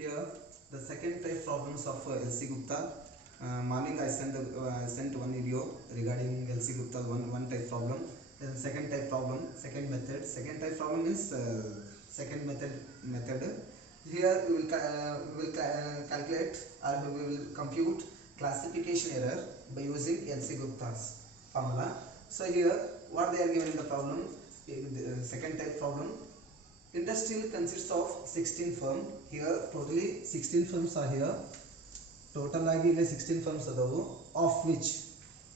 Here the second type problems of LC Gupta. Morning I sent one video regarding LC Gupta one type problem. Then second type problem, second method. Second type problem is second method. Here we will calculate or we will compute classification error by using LC Gupta's formula. So here what they are given in the problem, the second type problem. Industrial consists of 16 firms. Here totally 16 firms are here. Total agi 16 firms adavu, of which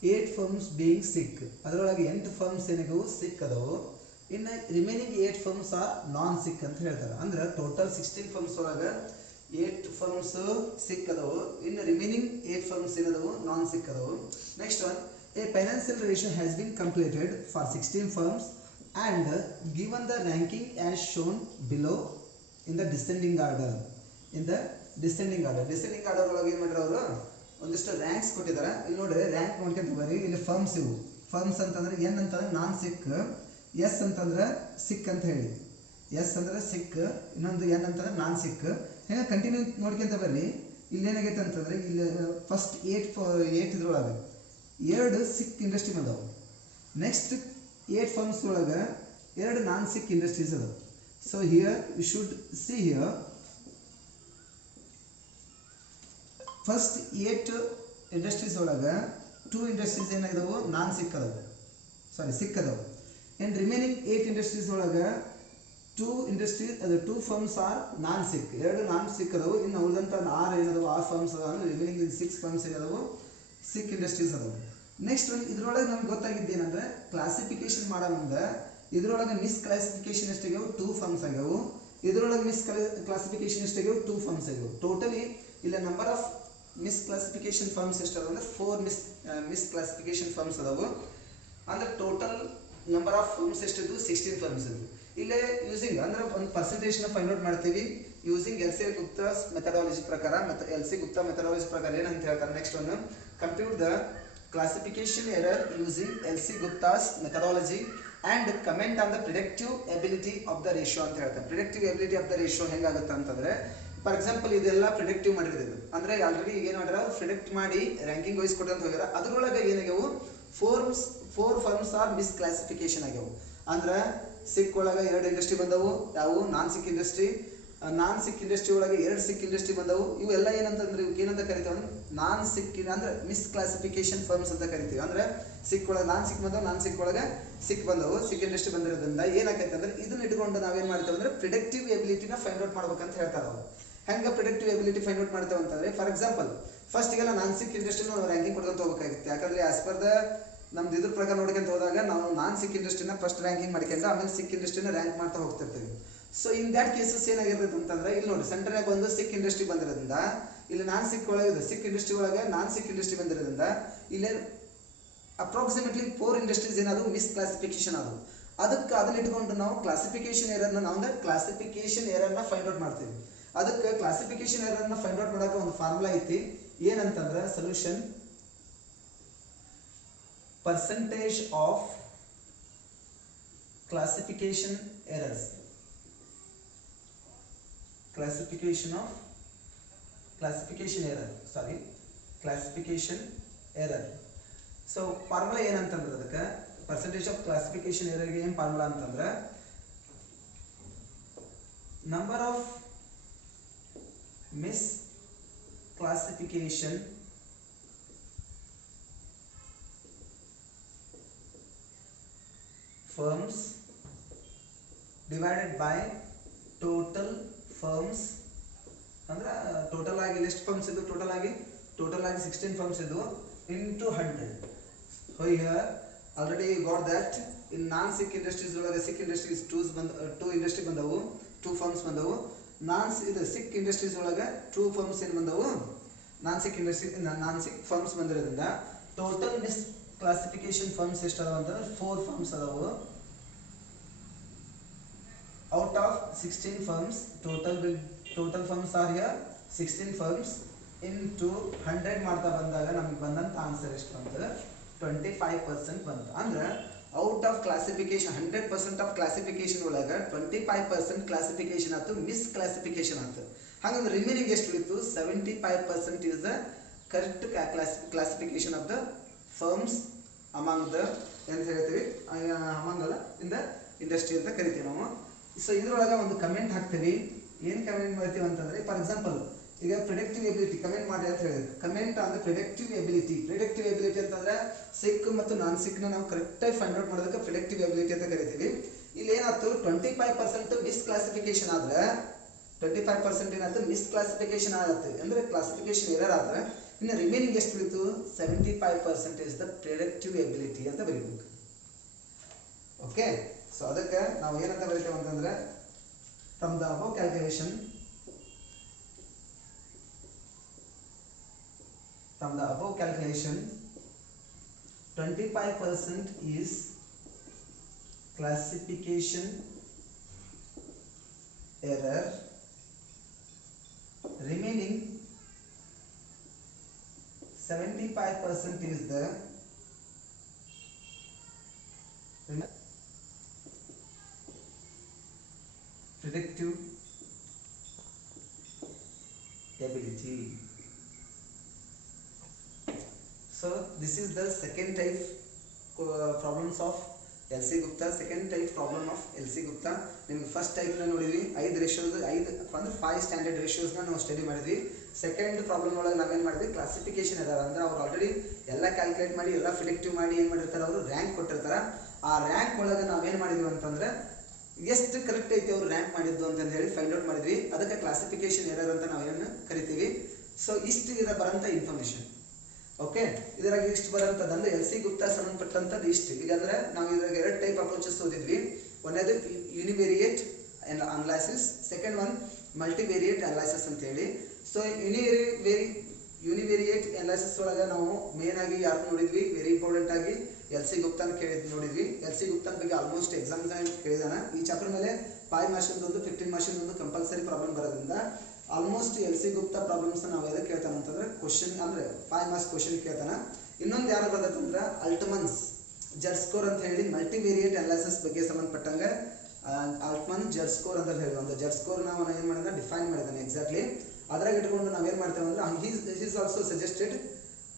8 firms being sick. Adarolage 8 firms enagu sick adavu. In remaining 8 firms are non sick anta heltare. Andre total 16 firms olaga 8 firms sick adavu. In remaining 8 firms enadavu non sick adavu. Next one, a financial ratio has been completed for 16 firms and given the ranking as shown below in the descending order. In the descending order ಒಳಗೆ ಏನು ಮಾಡಿದ್ರು ಅವರು ಒಂದಿಷ್ಟು ranks ಕೊಟ್ಟಿದ್ದಾರೆ. ಇಲ್ಲಿ ನೋಡ್ರಿ rank ನೋಡ್ಕೊಂತ ಬರ್ರಿ. ಇಲ್ಲಿ ಫರ್ಮ್ಸ್ ಇವು ಫರ್ಮ್ಸ್ ಅಂತಂದ್ರೆ ಎನ್ ಅಂತಂದ್ರೆ ನಾನ್ ಸಿಕ್, ಎಸ್ ಅಂತಂದ್ರೆ ಸಿಕ್ ಅಂತ ಹೇಳಿ, ಎಸ್ ಅಂದ್ರೆ ಸಿಕ್, ಇನ್ನೊಂದು ಎನ್ ಅಂತಂದ್ರೆ ನಾನ್ ಸಿಕ್. ಹೆಂಗೆ ಕಂಟಿನ್ಯೂ ನೋಡ್ಕೊಂತ ಬರ್ರಿ. ಇಲ್ಲಿ ಏನಾಗೈತೆ ಅಂತಂದ್ರೆ ಇಲ್ಲಿ ಫಸ್ಟ್ 8 ಇದ್ರೊಳಗೆ 2 ಸಿಕ್ ಇಂಡಸ್ಟ್ರಿ ಬಂದವು. ನೆಕ್ಸ್ಟ್ 8 firms ಒಳಗೆ 2 ನಾನ್ ಸಿಕ್ ಇಂಡಸ್ಟ್ರೀಸ್ ಅದಾವೆ. So here you should see here first 8 industries ಒಳಗೆ 2 ಇಂಡಸ್ಟ್ರೀಸ್ ಏನಾಗಿದಾವೆ ನಾನ್ ಸಿಕ್ ಅದಾವೆ, ಸಿಕ್ ಅದಾವೆ. ಆ್ಯಂಡ್ ರಿಮೈನಿಂಗ್ 8 ಇಂಡಸ್ಟ್ರೀಸ್ ಒಳಗೆ 2 firms ಆರ್ ನಾನ್ ಸಿಕ್, 2 ನಾನ್ ಸಿಕ್ ಅದಾವೆ. ಇನ್ನು ಉಳಿದಂಥ 6 ಏನದಾವೆ 6 ಫರ್ಮ್ಸ್ ಅದಾವೆ. ರಿಮೈನಿಂಗ್ 6 ಫರ್ಮ್ಸ್ ಏನದಾವೆ ಸಿಕ್ ಇಂಡಸ್ಟ್ರೀಸ್ ಅದಾವೆ. ನೆಕ್ಸ್ಟ್ ಒಂದು ಇದ್ರೊಳಗೆ ನಮ್ಗೆ ಗೊತ್ತಾಗಿದ್ದೇನೆಂದ್ರೆ ಕ್ಲಾಸಿಫಿಕೇಶನ್ ಮಾಡೋ ಮುಂದೆ ಇದ್ರೊಳಗೆ ಮಿಸ್ ಕ್ಲಾಸಿಫಿಕೇಶನ್ ಎಷ್ಟಾಗ್ಯಾವ 2 ಫರ್ಮ್ಸ್ ಆಗ್ಯಾವು. ಇದ್ರೊಳಗೆ ಮಿಸ್ ಕ್ಲಾಸಿಫಿಕೇಶನ್ ಎಷ್ಟಾಗ್ಯಾವ 2 ಫರ್ಮ್ಸ್ ಆಗ್ಯಾವ. ಟೋಟಲಿ ಇಲ್ಲ number of misclassification firms ಎಷ್ಟಾದ ಅಂದ್ರೆ 4 ಮಿಸ್ ಕ್ಲಾಸಿಫಿಕೇಶನ್ ಫರ್ಮ್ಸ್ ಅದಾವು. ಅಂದ್ರೆ ಟೋಟಲ್ ನಂಬರ್ ಆಫ್ ಫರ್ಮ್ಸ್ ಎಷ್ಟಿದ್ದು 16 ಫರ್ಮ್ಸ್ ಇದ್ವು. ಇಲ್ಲೇ ಯೂಸಿಂಗ್ ಅಂದ್ರೆ ಒಂದು ಪರ್ಸೆಂಟೇಜ್ನ ಫೈಂಡ್ ಔಟ್ ಮಾಡ್ತೀವಿ using L C Gupta methodology ಪ್ರಕಾರ. ಎಲ್ ಸಿ ಗುಪ್ತಾ ಮೆಥಡಾಲಜಿ ಪ್ರಕಾರ ಏನಂತ ಹೇಳ್ತಾರೆ, ನೆಕ್ಸ್ಟ್ ಒಂದು compute the classification error using LC Gupta's methodology and comment on the predictive ability of the ratio ಅಂತ ಹೇಳ್ತಾರೆ. predictive ability of the ratio ಹೆಂಗಾಗುತ್ತೆ ಅಂತಂದ್ರೆ for example ಇದೆಲ್ಲ predictive ಮಾಡಿರೋದು ಅಂದ್ರೆ ಆಲ್ರೆಡಿ ಏನು ಮಾಡ್ಯಾರ ಪ್ರಿಡಿಕ್ಟ್ ಮಾಡಿ ರ್ಯಾಂಕಿಂಗ್ ವೈಸ್ ಕೊಟ್ಟಂತ ಹೋಗ್ಯಾರ. ಅದ್ರೊಳಗೆ ಏನಾಗ್ಯಾವು 4 ಫರ್ಮ್ಸ್ ಆರ್ ಮಿಸ್ ಕ್ಲಾಸಿಫಿಕೇಶನ್ ಆಗ್ಯಾವು. ಅಂದ್ರೆ ಸಿಕ್ ಒಳಗೆ 2 ಇಂಡಸ್ಟ್ರಿ ಬಂದವು, ಯಾವು ನಾನ್ ಸಿಕ್ ಇಂಡಸ್ಟ್ರಿ. ನಾನ್ ಸಿಕ್ ಇಂಡಸ್ಟ್ರಿ ಒಳಗೆ 2 ಸಿಕ್ ಇಂಡಸ್ಟ್ರಿ ಬಂದವು. ಇವೆಲ್ಲ ಏನಂತಂದ್ರೆ ಇವಕ್ಕೆ ಏನಂತ ಕರಿತೀವಿ ಅಂದ್ರೆ ನಾನ್ ಸಿಕ್ ಅಂದ್ರೆ ಮಿಸ್ ಕ್ಲಾಸಿಫಿಕೇಶನ್ ಫರ್ಮ್ಸ್ ಅಂತ ಕರಿತೀವಿ. ಅಂದ್ರೆ ಸಿಕ್ ಒಳಗೆ ನಾನ್ ಸಿಕ್ ಬಂದವು, ನಾನ್ ಸಿಕ್ ಒಳಗೆ ಸಿಕ್ ಬಂದವು, ಸಿಕ್ ಇಂಡಸ್ಟ್ರಿ ಬಂದಿರೋದ್ರಿಂದ ಏನಾಗೈತೆ ಅಂದ್ರೆ ಇದನ್ನ ಇಟ್ಕೊಂಡು ನಾವೇನ್ ಮಾಡ್ತೇವೆ ಅಂದ್ರೆ ಪ್ರಿಡಿಕ್ಟಿವ್ ಎಬಿಲಿಟಿನ ಫೈಂಡ್ ಔಟ್ ಮಾಡ್ಬೇಕಂತ ಹೇಳ್ತಾರೆ ಅವರು. ಹೆಂಗ ಪ್ರಿಡಿಕ್ಟಿವ್ ಎಬಿಲಿಟಿ ಫೈಂಡ್ ಔಟ್ ಮಾಡ್ತೇವೆ ಅಂತಂದ್ರೆ ಫಾರ್ ಎಕ್ಸಾಂಪಲ್ ಫಸ್ಟಿಗೆಲ್ಲ ನಾನ್ ಸಿಕ್ ಇಂಡಸ್ಟ್ರಿ ನಾವು ರ್ಯಾಂಕಿಂಗ್ ಕೊಡ್ಕೊಂತ ಹೋಗ್ಬೇಕಾಗಿತ್ತು. ಯಾಕಂದ್ರೆ ಆಸ್ ಪರ್ ದ ನಮ್ದು ಇದ್ರ ಪ್ರಕಾರ ನೋಡ್ಕೊಂತ ಹೋದಾಗ ನಾವು ನಾನ್ ಸಿಕ್ ಇಂಡಸ್ಟ್ರಿನ ಫಸ್ಟ್ ರ್ಯಾಂಕಿಂಗ್ ಮಾಡ್ಕೊಂಡು ಆಮೇಲೆ ಸಿಕ್ ಇಂಡಸ್ಟ್ರಿನ ರ್ಯಾಂಕ್ ಮಾಡ್ತಾ ಹೋಗ್ತಿರ್ತೀವಿ. ಸೊ ಇನ್ ದ್ಯಾಟ್ ಕೇಸಸ್ ಏನಾಗಿರ್ತದೆ ಅಂತಂದ್ರೆ ಇಲ್ಲಿ ನೋಡಿ ಸೆಂಟರ್ನಾಗ ಬಂದು ಸಿಕ್ ಇಂಡಸ್ಟ್ರಿ ಬಂದಿರೋದ್ರಿಂದ ಇಲ್ಲಿ ನಾನ್ ಸಿಕ್ ಒಳಗೆ ಇದೆ, ಸಿಕ್ ಇಂಡಸ್ಟ್ರಿ ಒಳಗೆ ನಾನ್ ಸಿಕ್ ಇಂಡಸ್ಟ್ರಿ ಬಂದಿರೋದ್ರಿಂದ ಇಲ್ಲಿ ಅಪ್ರಾಕ್ಸಿಮೇಟ್ಲಿ 4 ಇಂಡಸ್ಟ್ರೀಸ್ ಏನಾದ್ರು ಮಿಸ್ ಕ್ಲಾಸಿಫಿಕೇಶನ್ ಆದವು. ಅದಕ್ಕೆ ಅದನ್ನ ಇಟ್ಕೊಂಡು ನಾವು ಕ್ಲಾಸಿಫಿಕೇಶನ್ ಎರರ್ನ ಕ್ಲಾಸಿಫಿಕೇಶನ್ ಎರರ್ನ ಫೈಂಡ್ ಔಟ್ ಮಾಡ್ತೀವಿ. ಅದಕ್ಕೆ ಕ್ಲಾಸಿಫಿಕೇಶನ್ ಎರರ್ನ ಫೈಂಡ್ ಔಟ್ ಮಾಡೋಕೆ ಒಂದು ಫಾರ್ಮುಲಾ ಐತಿ. ಏನಂತಂದ್ರೆ solution percentage of classification errors, classification error. ಸೊ ಫಾರ್ಮುಲಾ ಏನಂತಂದ್ರೆ ಅದಕ್ಕೆ ಪರ್ಸೆಂಟೇಜ್ ಆಫ್ ಕ್ಲಾಸಿಫಿಕೇಶನ್ ಎರರ್ಗೆ ಏನು ಫಾರ್ಮುಲಾ ಅಂತಂದ್ರೆ number of misclassification firms divided by total firms. ಅಂದ್ರೆ ಟೋಟಲ್ ಆಗಿ ಎಷ್ಟು ಫರ್ಮ್ಸ್ ಇದ್ದು, ಟೋಟಲ್ ಆಗಿ 16 ಫರ್ಮ್ಸ್ ಇದ್ದು into 100. So here already got that in non sick industries ಒಳಗೆ ಸಿಕ್ ಇಂಡಸ್ಟ್ರೀಸ್ 2 ಇಂಡಸ್ಟ್ರಿ ಬಂದವು, 2 ಫರ್ಮ್ಸ್ ಬಂದವು. ಸಿಕ್ ಇಂಡಸ್ಟ್ರೀಸ್ ಒಳಗೆ 2 ಫರ್ಮ್ಸ್ ಏನು ಬಂದವು, ನಾನ್ ಸಿಕ್ ಫರ್ಮ್ಸ್ ಬಂದಿರೋದ್ರಿಂದ ಟೋಟಲ್ ಮಿಸ್ ಕ್ಲಾಸಿಫಿಕೇಶನ್ ಫರ್ಮ್ಸ್ ಎಷ್ಟು ಅದಾವ ಅಂತಂದ್ರೆ 4 ಫರ್ಮ್ಸ್ ಅದಾವು. Out of 16 firms total firms are here 16 firms into 100 ಮಾಡ್ತಾ ಬಂದಾಗ ನಮಗೆ ಬಂದಂತ ಆನ್ಸರ್ ಎಷ್ಟು ಅಂತಂದ್ರೆ 25% ಬಂತು. ಅಂದ್ರೆ out of classification 100% of classification ಒಳಗೆ 25% ಕ್ಲಾಸಿಫಿಕೇಶನ್ ಆಯ್ತು, ಮಿಸ್ ಕ್ಲಾಸಿಫಿಕೇಶನ್ ಆಯ್ತು. ಹಾಗಂದ್ರೆ ರಿಮೈನಿಂಗ್ ಎಷ್ಟು ಉಳಿತು 75% is the correct classification of the firms among the ಅಂತ ಹೇಳ್ತೀವಿ, ಅಮಾಂಗ್ ಅಲ್ಲ ಇನ್ ದ ಇಂಡಸ್ಟ್ರಿ ಅಂತ ಕರಿತೀವಿ ನಾವು. ಸೊ ಇದ್ರೊಳಗೆ ಒಂದು ಕಮೆಂಟ್ ಹಾಕ್ತೀವಿ. ಏನು ಕಮೆಂಟ್ ಮಾಡ್ತೀವಿ ಅಂತಂದ್ರೆ, ಫಾರ್ ಎಕ್ಸಾಂಪಲ್ ಈಗ ಪ್ರಿಡಿಕ್ಟಿವ್ ಎಬಿಲಿಟಿ ಕಮೆಂಟ್ ಮಾಡಿ ಅಂತ ಹೇಳಿದ್ರೆ, ಕಮೆಂಟ್ ಅಂದ್ರೆ ಪ್ರಿಡಿಕ್ಟಿವ್ ಎಬಿಲಿಟಿ ಅಂತಂದ್ರೆ ಸಿಕ್ ಮತ್ತು ನಾನ್ ಸಿಕ್ ನ ನಾವು ಕರೆಕ್ಟಾಗಿ ಫೈಂಡ್ ಔಟ್ ಮಾಡೋದಕ್ಕೆ ಪ್ರಿಡಿಕ್ಟಿವ್ ಎಬಿಲಿಟಿ ಅಂತ ಕರಿತೀವಿ. ಇಲ್ಲಿ ಏನಾಯ್ತು 25% ಮಿಸ್ ಕ್ಲಾಸಿಫಿಕೇಶನ್ ಆದ್ರೆ 25% ಏನಾಯ್ತು ಮಿಸ್ ಕ್ಲಾಸಿಫಿಕೇಶನ್ ಆಗುತ್ತೆ ಅಂದ್ರೆ ಕ್ಲಾಸಿಫಿಕೇಶನ್ ಎರರ್ ಆದ್ರೆ ಇನ್ನು ರಿಮೈನಿಂಗ್ ಎಷ್ಟು ಉಳಿತು 75% ಇಸ್ ದ ಪ್ರಿಡಿಕ್ಟಿವ್ ಎಬಿಲಿಟಿ ಅಂತ ಬರೀಬೇಕು. ಓಕೆ, ಸೊ ಅದಕ್ಕೆ ನಾವು ಏನಂತ ಬರೀತೇವೆ ಅಂತಂದ್ರೆ from the above calculation 25% is classification error, remaining 75% is the predictive ability. So this is the second type problems of LC Gupta. Second type problem of LC Gupta. ನಿಮಗೆ first type ನ ನೋಡಿದ್ವಿ 5 ratios 5 standard ratios ನ ನಾವು study ಮಾಡಿದ್ವಿ. Second problem ಒಳಗೆ ನಾವೇನು ಮಾಡಿದ್ವಿ, classification error ಅಂದ್ರೆ ಅವ್ರು ಆಲ್ರೆಡಿ ಎಲ್ಲ ಕ್ಯಾಲ್ಕುಲೇಟ್ ಮಾಡಿ ಎಲ್ಲ ಪ್ರಿಡಿಕ್ಟಿವ್ ಮಾಡಿ ಏನು ಮಾಡಿರ್ತಾರೆ, ಅವರು ರ್ಯಾಂಕ್ ಕೊಟ್ಟಿರ್ತಾರೆ. ಆ ರ್ಯಾಂಕ್ ಒಳಗೆ ನಾವೇನು ಮಾಡಿದ್ವಿ ಅಂತಂದ್ರೆ ಎಷ್ಟು ಕರೆಕ್ಟ್ ಐತಿ ಅವ್ರು ರ್ಯಾಂಕ್ ಮಾಡಿದ್ದು ಅಂತ ಹೇಳಿ ಫೈಂಡ್ ಔಟ್ ಮಾಡಿದ್ವಿ. ಅದಕ್ಕೆ ಕ್ಲಾಸಿಫಿಕೇಶನ್ ಎರರ್ ಅಂತ ನಾವೇನು ಕರಿತೀವಿ. ಸೊ ಇಷ್ಟು ಬರಂತ ಇನ್ಫಾರ್ಮೇಶನ್. ಓಕೆ, ಇದರಾಗ ಇಷ್ಟು ಬರೋಂಥದ್ದು ಅಂದ್ರೆ LC ಗುಪ್ತಾ ಸಂಬಂಧಪಟ್ಟಂಥದ್ದು ಇಷ್ಟು. ಈಗಂದ್ರೆ ನಾವು ಇದ್ರಾಗ 2 ಟೈಪ್ ಅಪ್ರೋಚಸ್ ಓದಿದ್ವಿ. ಒಂದೇದು univariate analysis, second one multivariate analysis ಅಂತ ಹೇಳಿ. ಸೊ ಯುನಿವೇರಿಯೇಟ್ ಅನಲೈಸಿಸ್ ಒಳಗೆ ನಾವು ಮೇನ್ ಆಗಿ ಯಾರು ನೋಡಿದ್ವಿ, ವೆರಿ ಇಂಪಾರ್ಟೆಂಟ್ ಆಗಿ LC ಗುಪ್ತಾನ ನೋಡಿದ್ವಿ. LC ಗುಪ್ತಾನ ಬಗ್ಗೆ ಆಲ್ಮೋಸ್ಟ್ ಎಕ್ಸಾಮ್ಸ್ ಕೇಳಿದಾನ. ಈ ಚಾಪ್ಟರ್ ಮೇಲೆ 5 ಮಾರ್ಕ್ಸ್ ಒಂದು 15 ಮಾರ್ಕ್ಸ್ ಒಂದು ಕಂಪಲ್ಸರಿ ಪ್ರಾಬ್ಲಮ್ ಬರೋದ್ರಿಂದ ಆಲ್ಮೋಸ್ಟ್ LC ಗುಪ್ತಾ ಪ್ರಾಬ್ಲಮ್ಸ್ ನಾವು ಎದಕ್ಕೆ ಕೇಳ್ತಾನೆ ಅಂತಂದ್ರೆ ಕ್ವಶನ್ ಅಂದ್ರೆ 5 ಮಾರ್ಕ್ಸ್ ಕ್ವಶನ್ ಕೇಳ್ತಾನ. ಇನ್ನೊಂದು ಯಾರು ಬರ್ತಂದ್ರೆ ಅಲ್ಟ್ಮನ್ಸ್ ಜಡ್ ಸ್ಕೋರ್ ಅಂತ ಹೇಳಿ ಮಲ್ಟಿವೇರಿಯೇಟ್ ಅನಲೈಸಿಸ್ ಬಗ್ಗೆ ಸಂಬಂಧಪಟ್ಟಂಗೆ ಅಲ್ಟ್ಮನ್ ಜಡ್ ಸ್ಕೋರ್ ಅಂತ ಹೇಳಿ ಒಂದು ಜಡ್ ಸ್ಕೋರ್ ನಾವು ಏನು ಮಾಡಿದ ಡಿಫೈನ್ ಮಾಡಿದ್ದಾನೆ ಎಕ್ಸಾಕ್ಟ್ಲಿ. ಅದ್ರಾಗ ಇಟ್ಕೊಂಡು ನಾವೇನು ಮಾಡ್ತೇವೆ ಅಂದ್ರೆ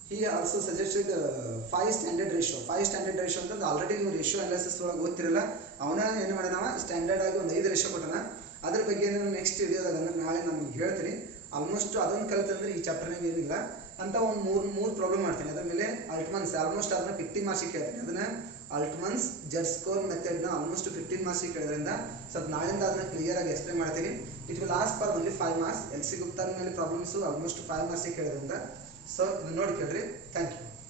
he also suggested 5 standard ratio. 5 standard ratio ಅಂತಂದ್ರೆ ಆಲ್ರೆಡಿ ನೀವು ರೇಷಿಯೋ ಅನಾಲಿಸಿಸ್ ಒಳಗೆ ಓದ್ತಿರಲ್ಲ, ಅವನ ಏನು ಮಾಡೋಣ ಸ್ಟ್ಯಾಂಡರ್ಡ್ ಆಗಿ ಒಂದು 5 ರೇಷಿಯೋ ಕೊಟ್ಟನ. ಅದ್ರ ಬಗ್ಗೆ ನಾನು ನೆಕ್ಸ್ಟ್ ವಿಡಿಯೋದಾಗ ಅಂದ್ರೆ ನಾಳೆ ನಾನು ಹೇಳ್ತೀನಿ. ಆಲ್ಮೋಸ್ಟ್ ಅದೊಂದು ಕಲಿತಂದ್ರೆ ಈ ಚಾಪ್ಟರ್ನಾಗ ಏನಿಲ್ಲ ಅಂತ ಒಂದು ಮೂರು ಪ್ರಾಬ್ಲಮ್ ಮಾಡ್ತೀನಿ. ಅದ್ರ ಮೇಲೆ ಅಲ್ಟ್ಮನ್ಸ್ ಆಲ್ಮೋಸ್ಟ್ ಅದನ್ನ 50 ಮಾರ್ಕ್ಸಿಗೆ ಕೇಳ್ತೀನಿ. ಅದನ್ನ ಅಲ್ಟ್ಮನ್ಸ್ ಜಡ್ ಸ್ಕೋರ್ ಮೆಥಡ್ನ ಆಲ್ಮೋಸ್ಟ್ 15 ಮಾರ್ಕ್ಸಿಗೆ ಕೇಳೋದ್ರಿಂದ ಸ್ವಲ್ಪ ನಾಳೆಯಿಂದ ಅದನ್ನ ಕ್ಲಿಯರ್ ಆಗಿ ಎಕ್ಸ್ಪ್ಲೇನ್ ಮಾಡ್ತೀನಿ. It will last for only 5 marks. LC Gupta ಮೇಲೆ ಪ್ರಾಬ್ಲಮ್ಸು ಆಲ್ಮೋಸ್ಟ್ 5 ಮಾರ್ಕ್ಸಿಗೆ ಕೇಳೋದ್ರಿಂದ ಸೊ ಇದನ್ನ ನೋಡಿ ಕೇಳ್ರಿ. Thank you.